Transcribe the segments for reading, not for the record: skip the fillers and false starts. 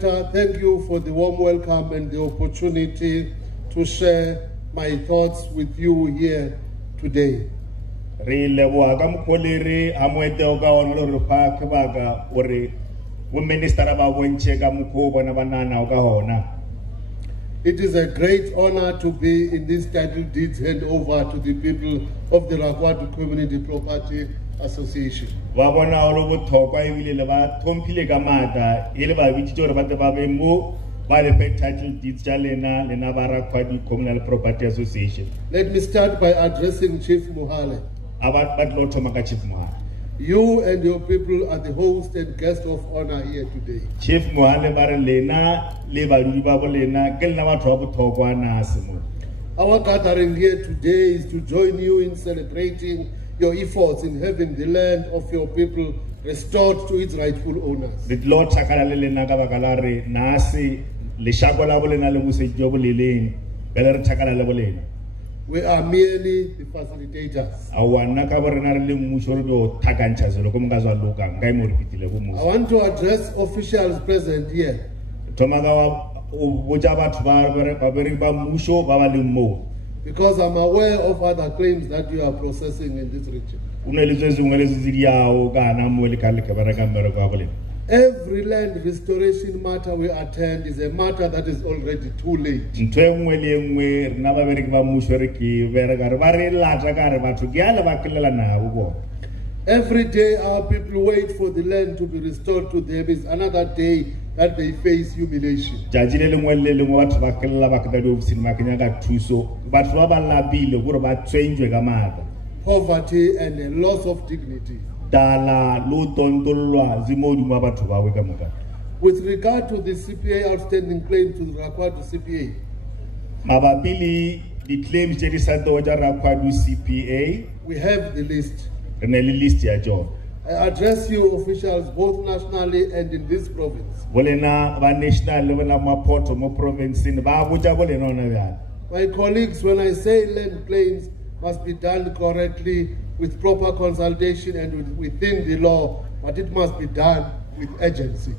Thank you for the warm welcome and the opportunity to share my thoughts with you here today. It is a great honor to be in this title deeds handover to the people of the Rakwadu Community Property Association. Title deeds Rakwadu Communal Property Association. Let me start by addressing Chief Muhale. You and your people are the host and guest of honor here today. Chief Muhale Barelena, Our gathering here today is to join you in celebrating your efforts in having the land of your people restored to its rightful owners. The Lord Chakalalena Gavakalare, Nasi, Lishakolabulena Lemusejobulin, Beller Chakalabolena. We are merely the facilitators. I want to address officials present here. Because I'm aware of other claims that you are processing in this region. Every land restoration matter we attend is a matter that is already too late. Every day our people wait for the land to be restored to them is another day that they face humiliation. Poverty and a loss of dignity. With regard to the CPA outstanding claim to the Rakwadu CPA, the claims CPA, we have the list. I address you officials both nationally and in this province. My colleagues, when I say land claims must be done correctly with proper consultation and within the law, but it must be done with urgency.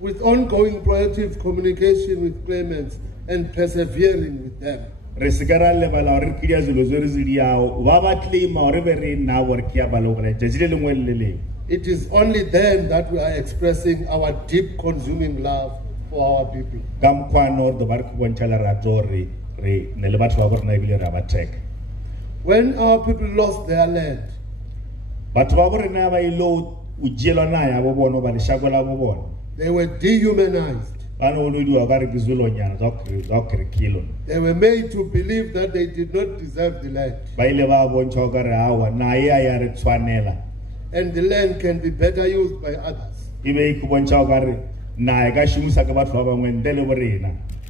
With ongoing proactive communication with claimants and persevering with them. It is only then that we are expressing our deep consuming love for our people. When our people lost their land, they were dehumanized. They were made to believe that they did not deserve the land. And the land can be better used by others.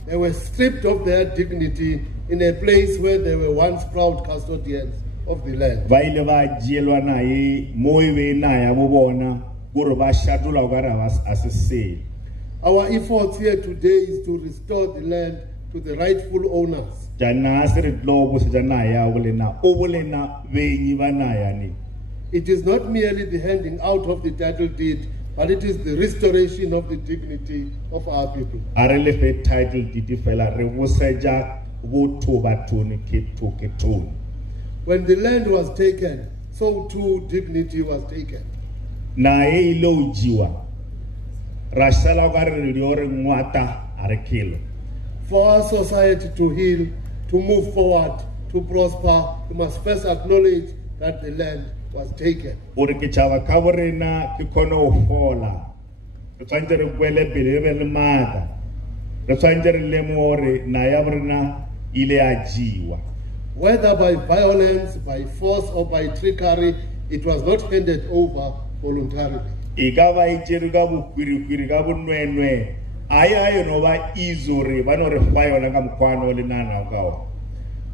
They were stripped of their dignity in a place where they were once proud custodians of the land. Our efforts here today is to restore the land to the rightful owners. It is not merely the handing out of the title deed, but it is the restoration of the dignity of our people. When the land was taken, so too dignity was taken. For our society to heal, to move forward, to prosper, we must first acknowledge that the land was taken. Whether by violence, by force, or by trickery, it was not handed over voluntarily.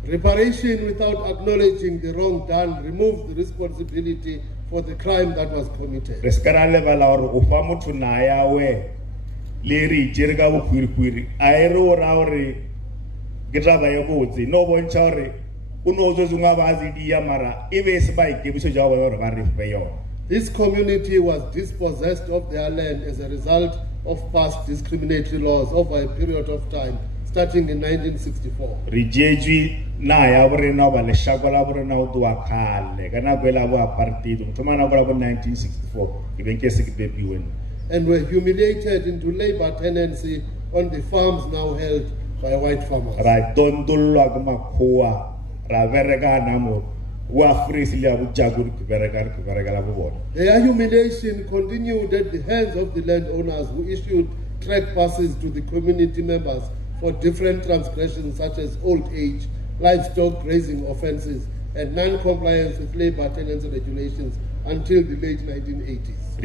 Reparation without acknowledging the wrong done removes the responsibility for the crime that was committed. This community was dispossessed of their land as a result of past discriminatory laws over a period of time, starting in 1964. And were humiliated into labor tenancy on the farms now held by white farmers. Their humiliation continued at the hands of the landowners, who issued track passes to the community members for different transgressions such as old age, livestock grazing offenses, and non-compliance with labor tenancy regulations until the late 1980s.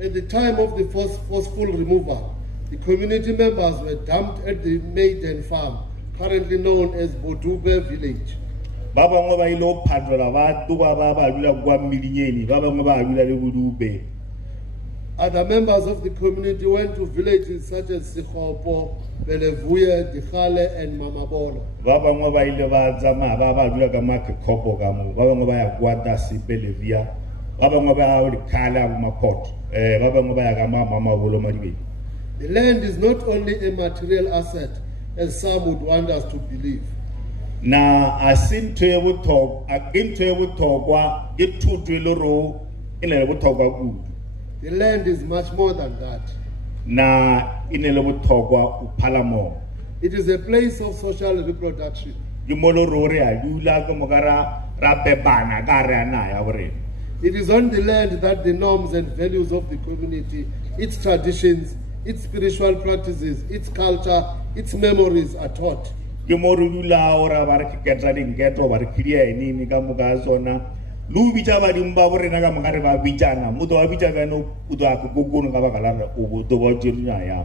At the time of the forceful removal, the community members were dumped at the Maiden Farm, currently known as Bodube Village. Other members of the community went to villages such as Sikhopo, Belevuye, Dikhale, and Mamabolo. The land is not only a material asset, as some would want us to believe. Na asinto yebuthokwa into yebuthokwa ithuthwe loro inele buthokwa kudu. The land is much more than that. Na inele buthokwa uphala mo. It is a place of social reproduction. Gimolorore adula komogara rabebana ka re ana ya bore. It is on the land that the norms and values of the community, its traditions, its spiritual practices, its culture, its memories are taught. Ke morula ora ba re ketsa dingeto ba re khiria enini ka moka zona lu bitsa ba dimba bore na ka moka re ba bitsana motho wa bitsa ka no o do a kokono ka ba kala re o do ba tsirina ya.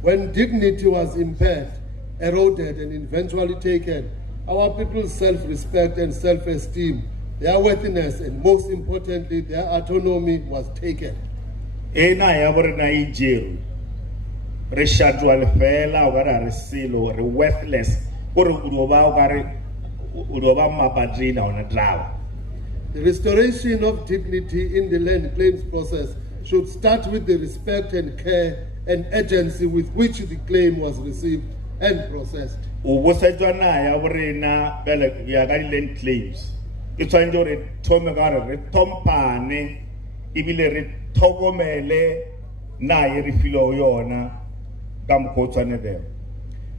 When dignity was impaired, eroded, and eventually taken, our people's self-respect and self-esteem, their worthiness, and most importantly, their autonomy was taken. Ena ya bore na ijeru reshatwa lefela o gara re silo re worthless gore udoba o gare udoba mapatrina ona drawa. The restoration of dignity in the land claims process should start with the respect and care and agency with which the claim was received and processed. Ubosetwa na ya bore na bele ya ga land claims itshwanjo re thome gare re thompane ibile re thogomele na ye re filo yona.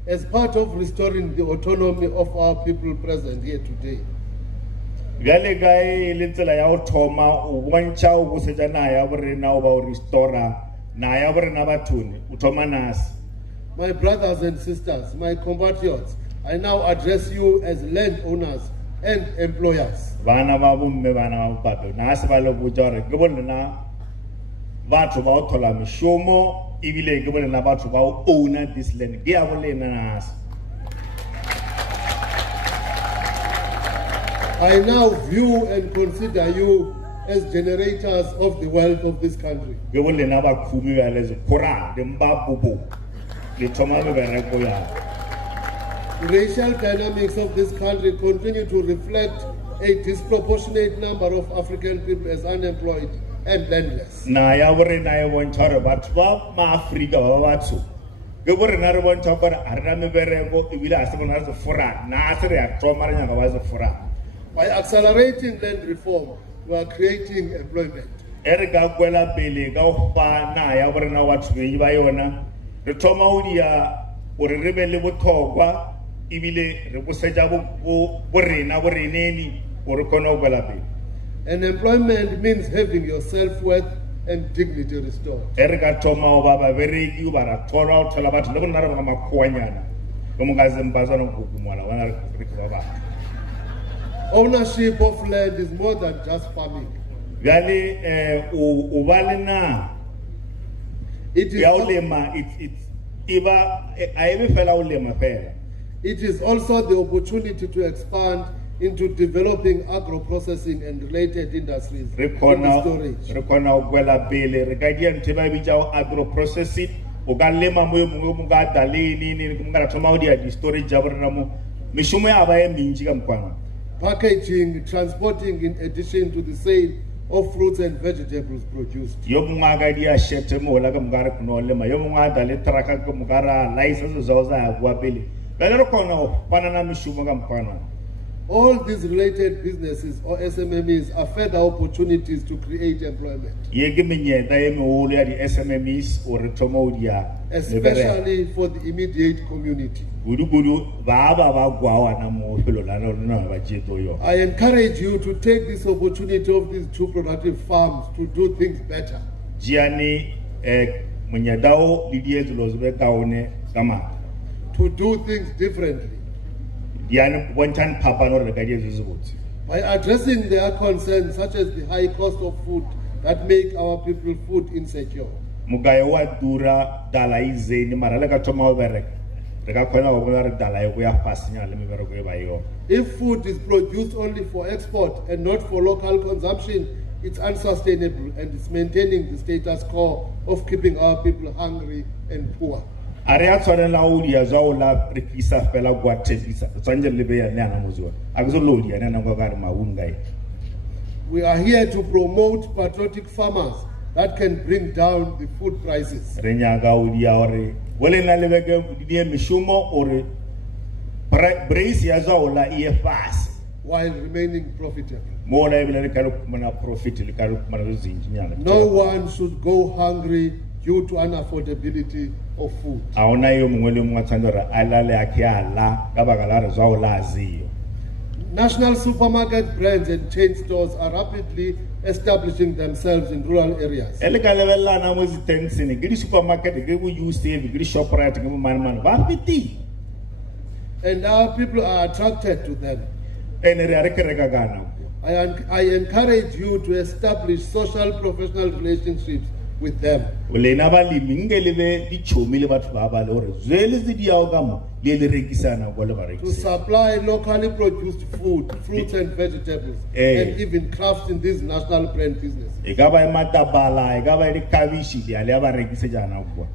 As part of restoring the autonomy of our people present here today, my brothers and sisters, my compatriots, I now address you as landowners and employers. Ibile ke bona batho ba own this land ke ya bolena nas. I now view and consider you as generators of the wealth of this country. Ke bolena ba khumi ya le khora de mbabubo le thoma be bereko ya. The racial dynamics of this country continue to reflect a disproportionate number of African people as unemployed and landless. Na ya bore na e bontsha batho ba ma Afrika ba batho ke bore na re bontsha gore a re na mebereko ebile a se bona se fora na se re a tsoma re nyaka ba se fora. By accelerating land reform, we are creating employment. Erika kwela pele ka go fa na ya bore na batho ba yona re thoma o dia gore re be le bothokwa ebile re bosetja bo rena boreneni gore kona go kwela pele. And employment means having your self-worth and dignity restored. Ownership of land is more than just farming. It is also the opportunity to expand into developing agro-processing and related industries in storage. Agro-processing, packaging, transporting, in addition to the sale of fruits and vegetables produced. All these related businesses or SMMEs are further opportunities to create employment, especially for the immediate community. I encourage you to take this opportunity of these two productive farms to do things better. To do things differently. By addressing their concerns, such as the high cost of food that make our people food insecure. If food is produced only for export and not for local consumption, it's unsustainable and it's maintaining the status quo of keeping our people hungry and poor. We are here to promote patriotic farmers that can bring down the food prices. While remaining profitable. No one should go hungry due to unaffordability of food. National supermarket brands and chain stores are rapidly establishing themselves in rural areas. And our people are attracted to them. I encourage you to establish social professional relationships with them. To supply locally produced food, fruits and vegetables, and even crafts in these national brand businesses.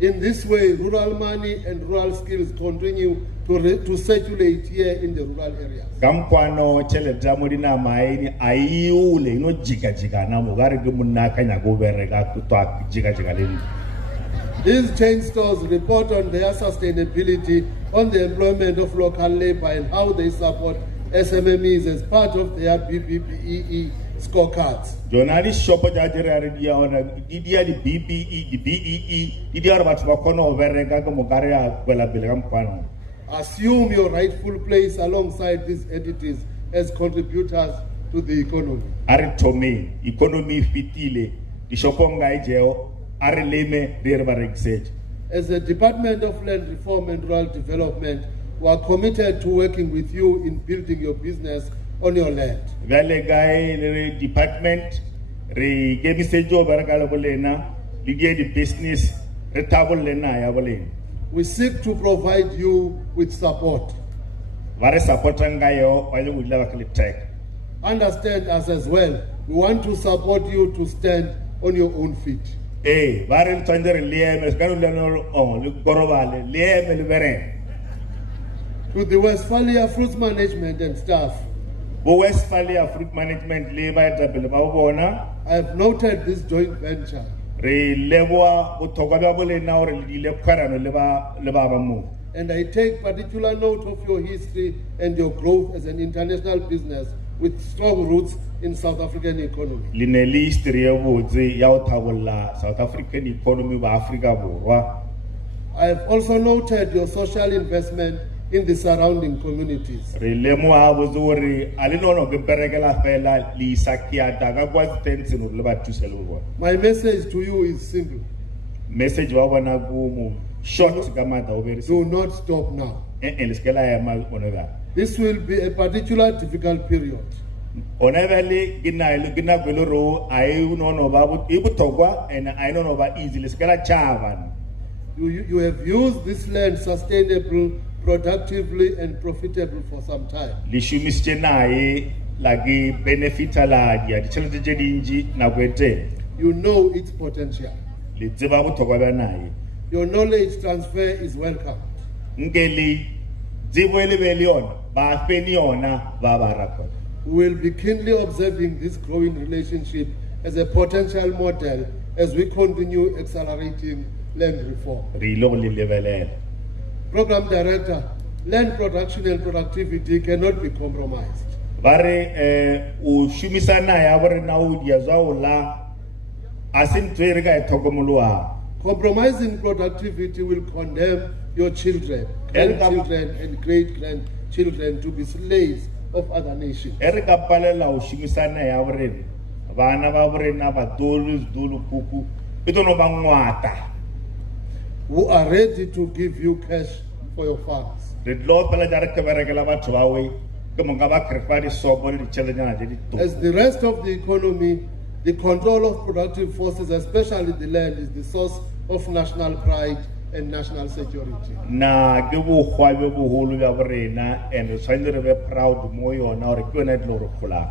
In this way, rural money and rural skills continue to circulate here in the rural areas. These chain stores report on their sustainability, on the employment of local labor, and how they support SMMEs as part of their BBBEE scorecards. Assume your rightful place alongside these entities as contributors to the economy. As the Department of Land Reform and Rural Development, we are committed to working with you in building your business on your land. Department, we seek to provide you with support. Understand us as well. We want to support you to stand on your own feet. To the Westphalia Fruit Management and staff, Westphalia Fruit Management, I have noted this joint venture. And I take particular note of your history and your growth as an international business with strong roots in South African economy. South African economy. I have also noted your social investment in the surrounding communities. My message to you is simple. Do not stop now. This will be a particular difficult period. You have used this land sustainable productively and profitable for some time. Le shumisitse naye la ke benefita la dia ditšhelete tše dintši nako e tele. You know its potential. Le tseba bohlokwa bja naye. Your knowledge transfer is welcome. Nke le tsebo e le be le yona ba fe le yona ba ba Rakwadu. We will be keenly observing this growing relationship as a potential model as we continue accelerating land reform. Re ile go le lebelela. Program Director, land production and productivity cannot be compromised. Bare o shumisa naye a gore na o dia zwa o la a se ntho e re ka e tlhokomoloa. Compromising productivity will condemn your children, grandchildren and great-grandchildren to be slaves of other nations. E re ka palela o shumisa naye a gore bana ba borena ba dolo kuku e tono ba ngwata. Who are ready to give you cash for your farms. Re tlo pela ja re ke berekela batho ba we ke monga ba krefa di sobo le ditšhelenyana tše ditona. As the rest of the economy, the control of productive forces, especially the land, is the source of national pride and national security. Na ke bokgwa bjo boholo bja borena and re tshwanetse re be proud mo yona gore ke yona e tlo re kgolang.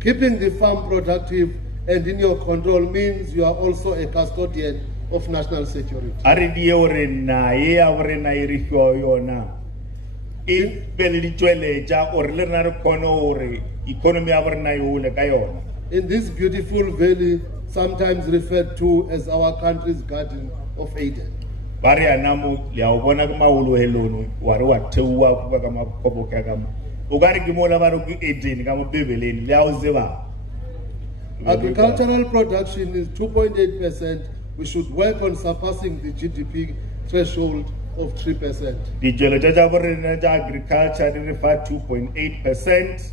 Keeping the farm productive and in your control means you are also a custodian of national security. A re die gore naye ya borena e re fiwa yona e be le ditšweletša gore le rena re kgone gore economy ya borena e hole ka yona. In this beautiful valley, sometimes referred to as our country's Garden of Eden. Ba re yana mo le a o bona ke maologelono wa re wa theua ka makoboka ka mo o ka re ke mola ba re ke Eden ka mo Bebeleng le a o tseba. Agricultural production is 2.8%. We should work on surpassing the GDP threshold of 3%. Ditšweletša tša borena tša agriculture di re fa 2.8%.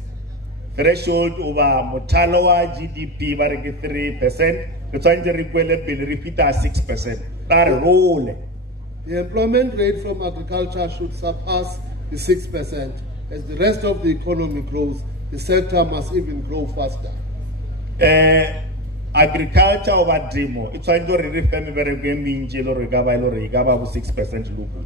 Threshold over mothalo wa GDP ba re ke 3%. Ke tshwanetse re kwele pele re fita 6%. Ta re role. The employment rate from agriculture should surpass the 6%. As the rest of the economy grows, the sector must even grow faster. Agriculture over demo, it's why you refer very mentši le gore ka ba ile gore e ka ba bo 6% logo.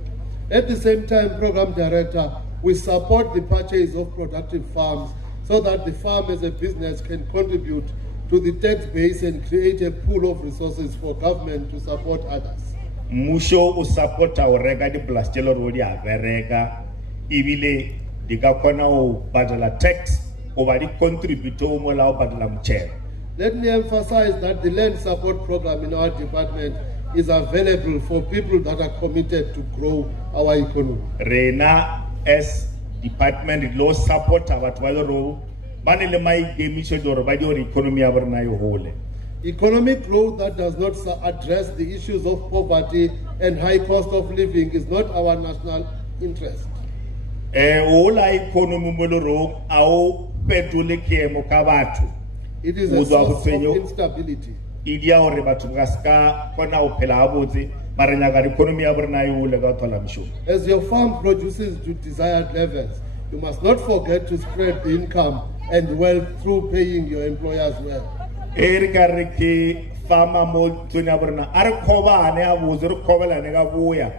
At the same time, Program Director, we support the purchase of productive farms so that the farm as a business can contribute to the tax base and create a pool of resources for government to support others. Mmušo o supporta o reka dipolase tše le gore o di a bereka ebile di ka kgona go patela tax goba di contribute o mola o patela motšhelo. Let me emphasize that the land support program in our department is available for people that are committed to grow our economy. Rena as department lo support batho ba le ro ba ne le maikemišetšo gore ba di gore economy ya borena e hole. Economic growth that does not address the issues of poverty and high cost of living is not our national interest. Ola economy mo le ro a o petole kemo ka batho. It is a source of instability. Idia gore batho ka ska kona o phela abotse mara nyaka economy ya borena e hole ka thola mšomo. As your farm produces to desired levels, you must not forget to spread the income and wealth through paying your employers well. Erika ke farmer mo tsona borena a re khobane a botse re khobelane ka boya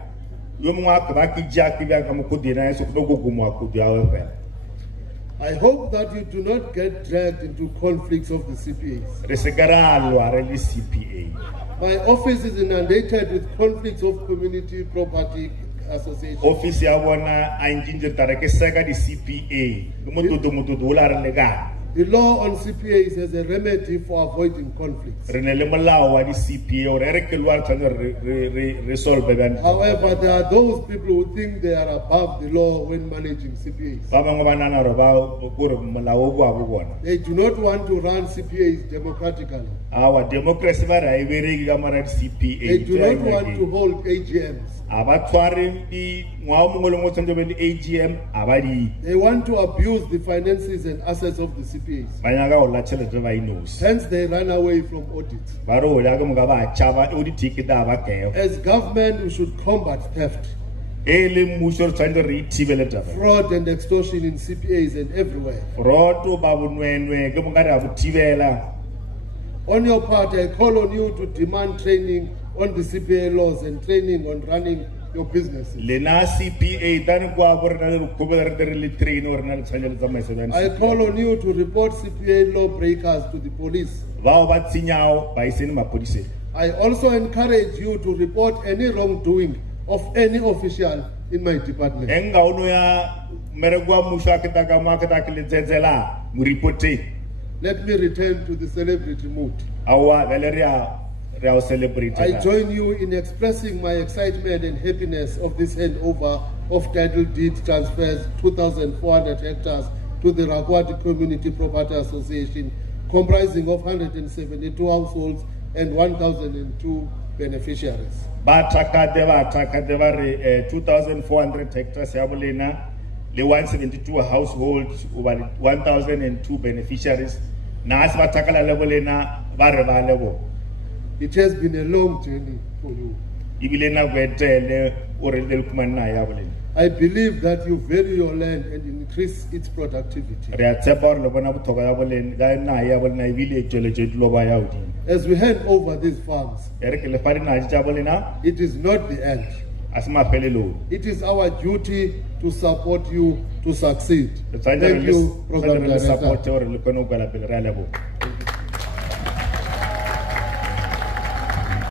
yo mongwe a ba ke jaki bja ka mo go dira se go go mo go dia o fela. I hope that you do not get dragged into conflicts of the CPAs. Re se karalwa re le CPA. My office is inundated with conflicts of community property associations. Office ya bona a njinje tare ke seka di CPA ke mototo o la re le ka. The law on CPAs has a remedy for avoiding conflicts. However, there are those people who think they are above the law when managing CPAs. They do not want to run CPAs democratically. Our democracy They do not want to hold AGMs. They want to abuse the finances and assets of the CPAs. Hence they run away from audits. As government, we should combat theft, fraud and extortion in CPAs and everywhere. On your part, I call on you to demand training on the CPA laws and training on running your businesses. Lena CPA dan kwa borna le khobela re le train or na le tshanya le tsamaisa dan. I call on you to report CPA law breakers to the police. Ba ba tsinyao ba iseni mapodisi. I also encourage you to report any wrongdoing of any official in my department. Enga ono ya meregwa musha kitaka makata le tsetsela mu reporte. Let me return to the celebrity mood. Awa valeria real celebrate. I join you in expressing my excitement and happiness of this handover of title deed transfers 2,400 hectares to the Rakwadu Community Property Association, comprising of 172 households and 1,002 beneficiaries. 2,400 hectares ya bolena le 172 households over 1,002 beneficiaries. Na asibatakala le bolena ba re ba lebo. It has been a long journey for you. I believe that you value your land and increase its productivity. As we hand over these farms, it is not the end. It is our duty to support you to succeed. Thank you, Program Director.